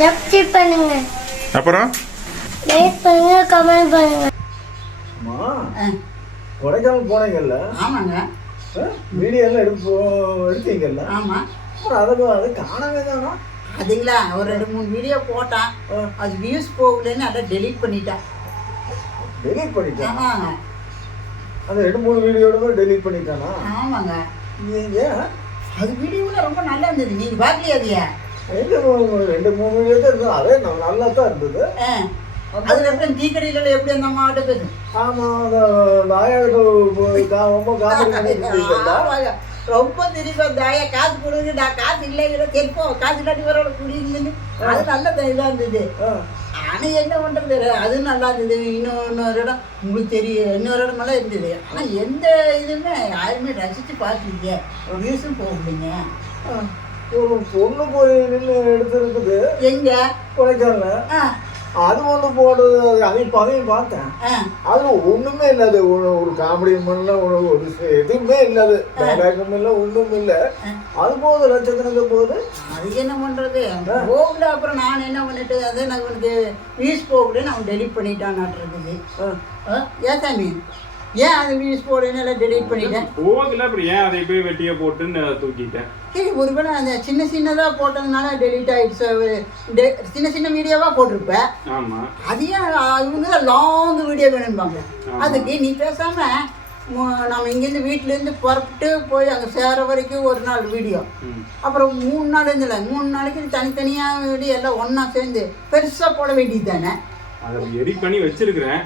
Subscribe பண்ணுங்க. அப்புறம்? Like பண்ணுங்க கமெண்ட் பண்ணுங்க. அம்மா கொடைக்கானல் போனீங்கல்ல? ஆமாங்க. வீடியோ எல்லாம் எடுப்பு எடுத்தீங்கல்ல? ஆமாம் அப்புறம் அதை அதை காணவே தானா? அதுங்களா ஒரு ரெண்டு மூணு வீடியோ போட்டான் அது வியூஸ் போகலன்னு அதை டெலீட் பண்ணிட்டேன் டெலீட் பண்ணிட்டேன் ஆமாங்க. அந்த ரெண்டு மூணு வீடியோட டெலீட் பண்ணிட்டானா? ஆமாங்க. ஏன்? அது வீடியோவில் ரொம்ப நல்லா இருந்தது. நீங்கள் பார்க்கலையா அதையா? ரெண்டு மூணு ரெண்டு மூணு தான் இருந்தது அதே நல்லா தான் இருந்தது. அதுக்கப்புறம் டீ கடையில் எப்படி அந்த அம்மாட்ட பேசு ஆமாம் அந்த நாயாட்ட ரொம்ப காமெடி ஆமாங்க. ரொம்ப திருப்பி தாயா காசு கொடுங்க நான் காசு இல்லைங்கிற தெரிப்போம் காசு இல்லாட்டி வரோட குடிங்கன்னு அது நல்ல இதாக இருந்தது. ஆனால் என்ன பண்ணுறது அது நல்லா இருந்தது. இன்னும் இன்னொரு இடம் உங்களுக்கு தெரியும். இன்னொரு இடமெல்லாம் இருந்தது. ஆனால் எந்த இதுவுமே யாருமே ரசித்து பார்த்துருக்கீங்க வியூஸும் போக முடியுங்க. ஒரு பொண்ணு போய் நின்று எடுத்துருக்குது. எங்கே? கொடைக்கானல அது ஒன்று போடுறது அதையும் அதையும் பார்த்தேன். ஆ. அது ஒண்ணுமே இல்லாது ஒரு ஒரு காமெடி பண்ணல ஒரு ஒரு எதுவுமே இல்லாது டைலாகும் இல்லை ஒன்றும் இல்லை. அது போகுது லட்சக்கணக்கு போகுது. அதுக்கு என்ன பண்ணுறது போகல அப்புறம் நான் என்ன பண்ணிட்டு அது நான் உனக்கு வியூஸ் போகலன்னு அவன் டெலிட் பண்ணிட்டான்னாட்டு இருக்குது ஏன் சாமி? ஏன் அது வியூஸ் போகலன்னு எல்லாம் டெலிட் பண்ணிட்டேன். போகல அப்புறம் ஏன் அதை போய் வெட்டிய போட்டுன்னு தூக்கிட்டேன்? சரி ஒருவேளை அந்த சின்ன சின்னதாக போட்டதுனால டெலிட் ஆயிடுச்சு. சின்ன சின்ன வீடியோவாக போட்டிருப்பேன் ஆமா. அது ஏன் இவங்க லாங் வீடியோ வேணும்பாங்க அதுக்கு நீ பேசாம மு- நம்ம இங்கேருந்து வீட்டிலேருந்து புறப்பட்டு போய் அங்கே சேர வரைக்கும் ஒரு நாள் வீடியோ. அப்புறம் மூணு நாள் இருந்தில்ல மூணு நாளைக்கு தனித்தனியாக வீடியோ எல்லாம் ஒன்றா சேர்ந்து பெருசாக போட வேண்டியது தானே? அதை எடிட் பண்ணி வச்சிருக்கிறேன்.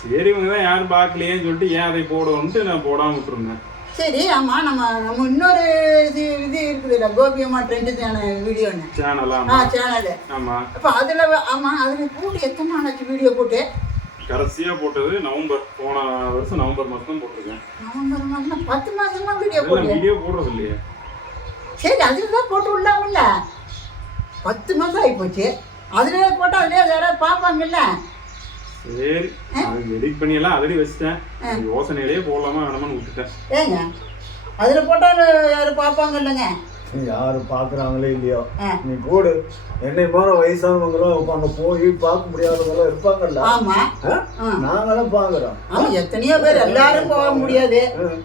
சரி இவங்க தான் யாரும் பார்க்கலையேன்னு சொல்லிட்டு ஏன் அதை போடுவோன்ட்டு நான் போடாம விட்டுருந்தேன். சரி ஆமாம் நம்ம நம்ம இன்னொரு இது இது இருக்குதுல்ல கோபியம்மா ட்ரெண்டு வீடியோன்னு சேனல் ஆ சேனலு ஆமா. அப்போ அதில் ஆமாம் அதில் போட்டு எத்தனை நாள் ஆச்சு வீடியோ போட்டு? கடைசியா போட்டது நவம்பர் போன வருஷம் நவம்பர் மாசம் தான் போட்டிருக்கேன். நவம்பர் மாதம் பத்து மாதமா வீடியோ போட்டு வீடியோ போடுறது இல்லையே சரி அதில் தான் போட்டு விடலாம்ல பத்து மாதம் ஆகிப்போச்சு அதிலே போட்டால் அதிலே யாராவது பார்ப்பாங்கல்ல சரி அது எடிட் பண்ணி எல்லாம் ஆல்ரெடி வச்சுட்டேன். யோசனையிலேயே போடலாமா வேணாமான்னு விட்டுட்டேன். ஏங்க அதில் போட்டால் யாரும் பார்ப்பாங்க இல்லைங்க? யாரு பாக்குறாங்களே இல்லையோ. நீ போடு. என்னை மாதிரி வயசானவங்களும் அங்க போய் பார்க்க முடியாதவங்க இருப்பாங்கல்ல? ஆமாம் ஆ? ஆ. நாங்களும் பாக்குறோம். எத்தனையோ பேர் எல்லாரும் போக முடியாது.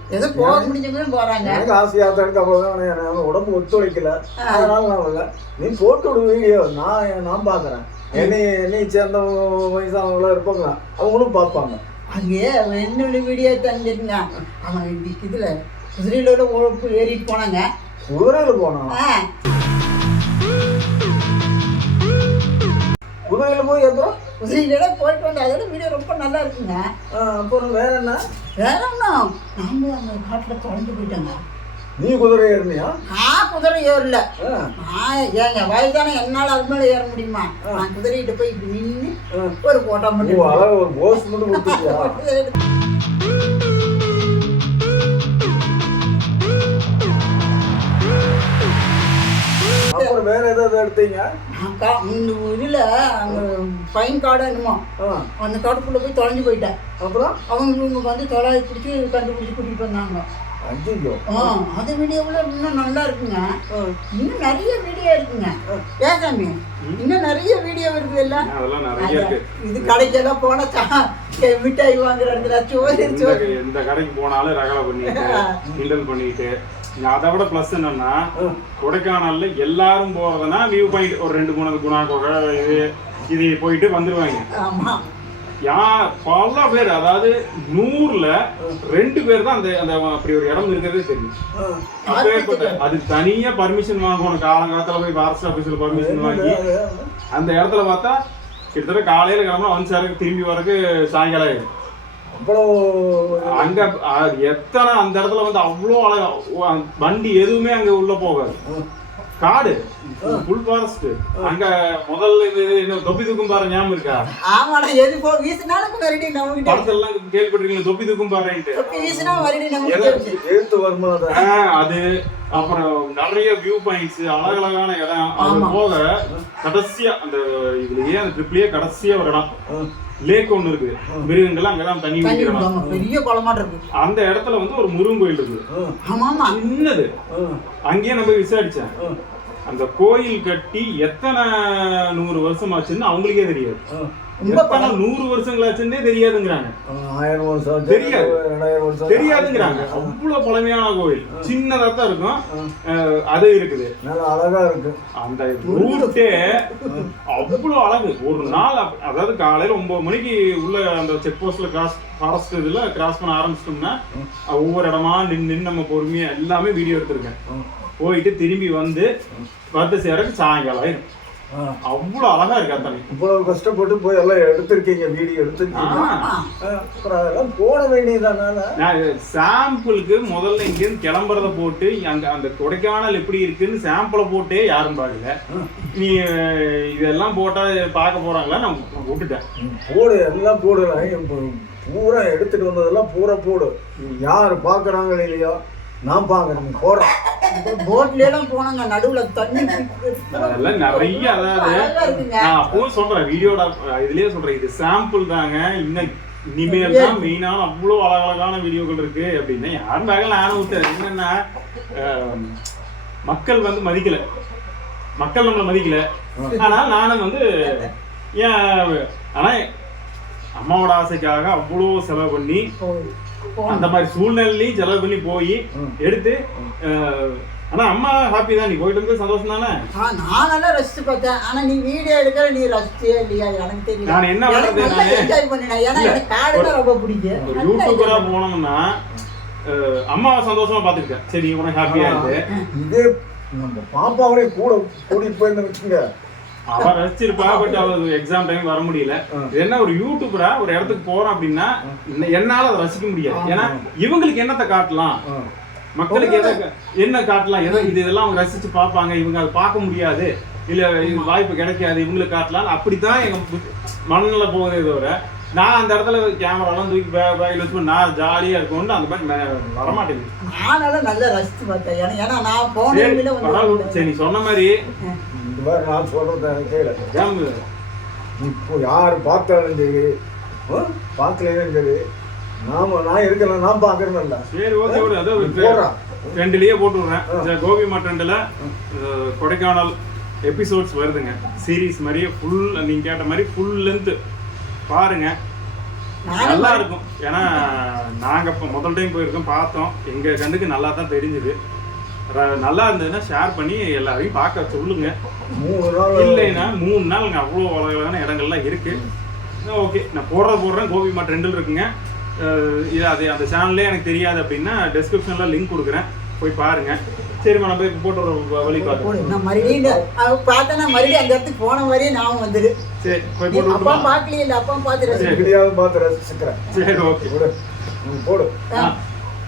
ஏதோ போக முடிஞ்சவங்க போகிறாங்க எனக்கு ஆசையா தான் இருக்கு எனக்கு உடம்பு ஒத்துழைக்கல. அதனால நான் நீ போட்டு விடு வீடியோ. நான் நான் பாக்குறேன். என்னை என்னை சேர்ந்த வயசானவங்களா இருப்பாங்களா? அவங்களும் பார்ப்பாங்க. அங்கே என்னோட வீடியோ தந்துருந்தான். அவன் இதில் குதிரையிலோட உழப்பு ஏறிட்டு போனாங்க. குதிரையில போனோம். குதிரையில போய் அப்புறம் குதிரையிலோட போயிட்டு வந்தேன். அதோட வீடியோ ரொம்ப நல்லா இருக்குங்க. அப்புறம் வேற என்ன? வேற என்ன? நாம அந்த காட்டில் தொலைஞ்சு போயிட்டாங்க. நீ குதிரை ஏறினியா? நான் குதிரை ஏறல. ஏங்க வயதான என்னால் அது மேலே ஏற முடியுமா? நான் குதிரைகிட்ட போய் நின்று ஒரு போட்டோ மட்டும் ஒரு போஸ் மட்டும் அப்புறம் வேற ஏதாவது எடுத்தீங்க? இந்த இதில் அங்கே பைன் காடு என்னமோ ஆ, அந்த காட்டுக்குள்ளே போய் தொலைஞ்சு போயிட்டேன். அப்புறம்? அவங்க இவங்க வந்து தொலை பிடிச்சி கண்டுபிடிச்சி கூட்டிகிட்டு வந்தாங்க. ஆ அந்த வீடியோவில் இன்னும் நல்லா இருக்குங்க. இன்னும் நிறைய வீடியோ இருக்குங்க. ஏன் சாமி? இன்னும் நிறைய வீடியோ இருக்குது இல்லை? ஏன் அதெல்லாம் நிறைய இருக்கு. இது கடைக்கெல்லாம் போனா மிட்டாய் வாங்குற இடத்துல சோறு எந்த கடைக்கு போனாலும் ரகலை பண்ணிட்டு கிண்டல் பண்ணிட்டு அதை விட ப்ளஸ் என்னன்னா கொடைக்கானல்ல எல்லாரும் போறதுன்னா வியூ பாயிண்ட் ஒரு ரெண்டு மூணு குணா குகை இது இது போயிட்டு வந்துருவாங்க. யா பல பேர் அதாவது நூறுல ரெண்டு பேர் தான் அந்த அந்த அப்படி ஒரு இடம் இருக்கிறதே தெரியும் அப்பேற்பட்ட அது தனியா பர்மிஷன் வாங்கணும். காலங்காலத்துல போய் ஃபாரஸ்ட் ஆபீஸ்ல பர்மிஷன் வாங்கி அந்த இடத்துல பார்த்தா கிட்டத்தட்ட காலையில கிளம்புனா வந்து சேரக்கு திரும்பி வரக்கு சாயங்காலம் ஆயிடும். அவ்வளோ அங்க எத்தனை அந்த இடத்துல வந்து அவ்வளோ அழகா வண்டி எதுவுமே அங்க உள்ள போகாது. காடு ஃபுல் ஃபாரஸ்ட் அங்க முதல்ல இது தொப்பி தூக்கும் பாரு ஞாபகம் இருக்கா? ஆமாடா எது போ வீசினாலும் மறுபடியும் நம்ம கிட்ட. படத்துல எல்லாம் கேள்விப்பட்டிருக்கீங்க தொப்பி தூக்கும் பாருன்ட்டு தொப்பி வீசினா மறுபடியும் நம்ம. எழுத்து வருமா அதை ஆஹ், அது அப்புறம் நிறைய வியூ பாயிண்ட்ஸ் அழகழகான இடம். அது போக கடைசியா அந்த இதுலயே அந்த ட்ரிப்லயே கடைசியா ஒரு இடம். லேக் ஒண்ணு இருக்கு. மிருகங்கள் அங்கதான் தண்ணி பெரிய இருக்கு. அந்த இடத்துல வந்து ஒரு முருகன் கோயில் இருக்கு. ஆமா சின்னது. அங்கேயே நான் போய் விசாரிச்சேன். அந்த கோயில் கட்டி எத்தனை நூறு வருஷம் ஆச்சுன்னு அவங்களுக்கே தெரியாது. ரொம்ப எத்தனை நூறு வருஷங்களாச்சுன்னே தெரியாதுங்கிறாங்க. ஆயிரம் வருஷம் தெரியாது. ரெண்டாயிரம் வருஷம் தெரியாதுங்கிறாங்க. அவ்வளவு பழமையான கோயில் சின்னதா தான் இருக்கும். அஹ் அது இருக்குது. நல்லா அழகா இருக்கு. அந்த ரூட்டே அவ்வளவு அழகு. ஒரு நாள் அதாவது காலையில ஒன்பது மணிக்கு உள்ள அந்த செக் போஸ்ட்ல கிராஸ் ஃபாரஸ்ட் இதுல கிராஸ் பண்ண ஆரம்பிச்சிட்டோம்னா ஒவ்வொரு இடமா நின்று நின்று நம்ம பொறுமையா எல்லாமே வீடியோ எடுத்திருக்கேன். போயிட்டு திரும்பி வந்து வந்து சேரக்கு சாயங்காலம் ஆயிரும். ஆ. அவ்வளவு அழகா இருக்கு அத்தனை இவ்வளவு கஷ்டப்பட்டு போய் எல்லாம் எடுத்திருக்கீங்க வீடியோ எடுத்திருக்கீங்க. அப்புறம் அதெல்லாம் போட வேண்டியதானால நான். சாம்பிளுக்கு முதல்ல இங்கேருந்து கிளம்புறத போட்டு அங்க அந்த கொடைக்கானல் எப்படி இருக்குன்னு சாம்பிளை போட்டே யாரும் பார்க்கல. நீ இதெல்லாம் போட்டா பார்க்க போறாங்களா? நான் விட்டுட்டேன். போடு எல்லாம் இப்போ பூரா எடுத்துட்டு வந்ததெல்லாம் பூரா போடு. யார் பார்க்கறாங்க இல்லையோ நான் பார்க்கறேன் போடுறேன் போட்ல எல்லாம் போனாங்க நடுவுல தண்ணி அதெல்லாம் நிறைய அதாவது. நான் அப்பவும் சொல்றேன் வீடியோட இதுலயே சொல்றேன் இது சாம்பிள் தாங்க. இன்னும் இனிமேல் தான் மெயினான அவ்வளோ அழகழகான வீடியோக்கள் இருக்கு அப்படின்னா. யாரும் நானும் விட்டேன் என்னன்னா மக்கள் வந்து மதிக்கல. மக்கள் நம்மளை மதிக்கல. ஆனால் நானும் வந்து ஏன் ஆனா அம்மாவோட ஆசைக்காக அவ்வளோ செலவு பண்ணி அந்த மாதிரி சூழ்நிலையும் செலவு பண்ணி போய் எடுத்து ஆனா அம்மா ஹாப்பி தான். நீ போயிட்டு வந்து சந்தோஷம் தானே? நான் நல்லா ரசிச்சு பார்த்தேன். ஆனா நீ வீடியோ எடுக்கிற நீ ரசிச்சியே இல்லையா? எனக்கு தெரியல. நான் என்ன நானு? என்ஜாய் பண்ணினேன். ஏன்னா எனக்கு காடுனா ரொம்ப பிடிக்கும். ஒரு யூடியூபரா போனோம்னா அம்மாவை சந்தோஷமா பாத்துக்கிட்டேன் சரி உனக்கு ஹாப்பியா இருக்கு. இதே நம்ம பாப்பாவோட கூட கூட்டிட்டு போயிருந்து வச்சுங்க அவ ரசிச்சிருப்பா பட் அவ எக்ஸாம் டைம் வர முடியல. இது என்ன ஒரு யூடியூபரா ஒரு இடத்துக்கு போறோம் அப்படின்னா என்ன- என்னால அதை ரசிக்க முடியாது. ஏன்னா இவங்களுக்கு என்னத்தை காட்டலாம்? மக்களுக்கு எதை என்ன காட்டலாம்? எதை இது இதெல்லாம் அவங்க ரசிச்சு பார்ப்பாங்க இவங்க அதை பார்க்க முடியாது. இல்ல இது வாய்ப்பு கிடைக்காது இவங்களுக்கு காட்டலாம். அப்படித்தான் எங்க மனநிலை போகுதே தவிர நான் அந்த இடத்துல கேமராலாம் தூக்கி பேக்கில் வச்சு நான் ஜாலியா இருக்கும்னு அந்த மாதிரி வரமாட்டேங்குது. நானால நல்லா ரசிச்சு பார்த்தேன் ஏன்னா நான் போன சரி வழியில பரவாயில்ல. வந்து சரி நீ சொன்ன மாதிரி இந்த மாதிரி நான் சொல்றத கேளு. ஜாம்பு இப்போ யார் பார்த்தாலும் சரி பார்க்கலையும் சரி நாம நான் இருக்கல நான் பார்க்கறேன்ல. சரி ஓகே விடு அதோ போடுறா. ரெண்டுலயே போட்டு விடுறேன் இந்த கோபி மட்டன்ல கொடைக்கானல் எபிசோட்ஸ் வருதுங்க. சீரிஸ் மாதிரியே ஃபுல் நீங்க கேட்ட மாதிரி ஃபுல் லென்த் பாருங்க. நல்லா இருக்கும் ஏன்னா நாங்க இப்போ முதல் டைம் போயிருக்கோம் பார்த்தோம். எங்க கண்ணுக்கு நல்லா தான் தெரிஞ்சுது. நல்லா இருந்ததுன்னா ஷேர் பண்ணி எல்லாரையும் பார்க்க சொல்லுங்க. மூணு நாள். இல்லைன்னா மூணு நாள் அவ்வளோ அழகான இடங்கள்லாம் இருக்கு. ஓகே நான் போடுற போடுறேன். கோபி மாட் ரெண்டில் இருக்குங்க. இது அது அந்த சேனல்லே எனக்கு தெரியாது அப்படின்னா டெஸ்கிரிப்ஷனில் லிங்க் கொடுக்குறேன். போய் பாருங்க. சரிம்மா நம்ம இப்போ போட்டு வழி பார்க்கலாம் போடு. நான் மறுபடியும் இந்த- அவ பார்த்தா நான் மறுபடியும் அந்த இடத்துக்கு போன மாதிரியே நான் வந்துடு சரி போய் போட்டு அப்பா பார்க்கலையே இல்ல அப்பா பார்த்து ரசி இப்படியாவது பார்த்து ரசிச்சுக்கிறேன். சரி ஓகே போடு. போடு. ஆ,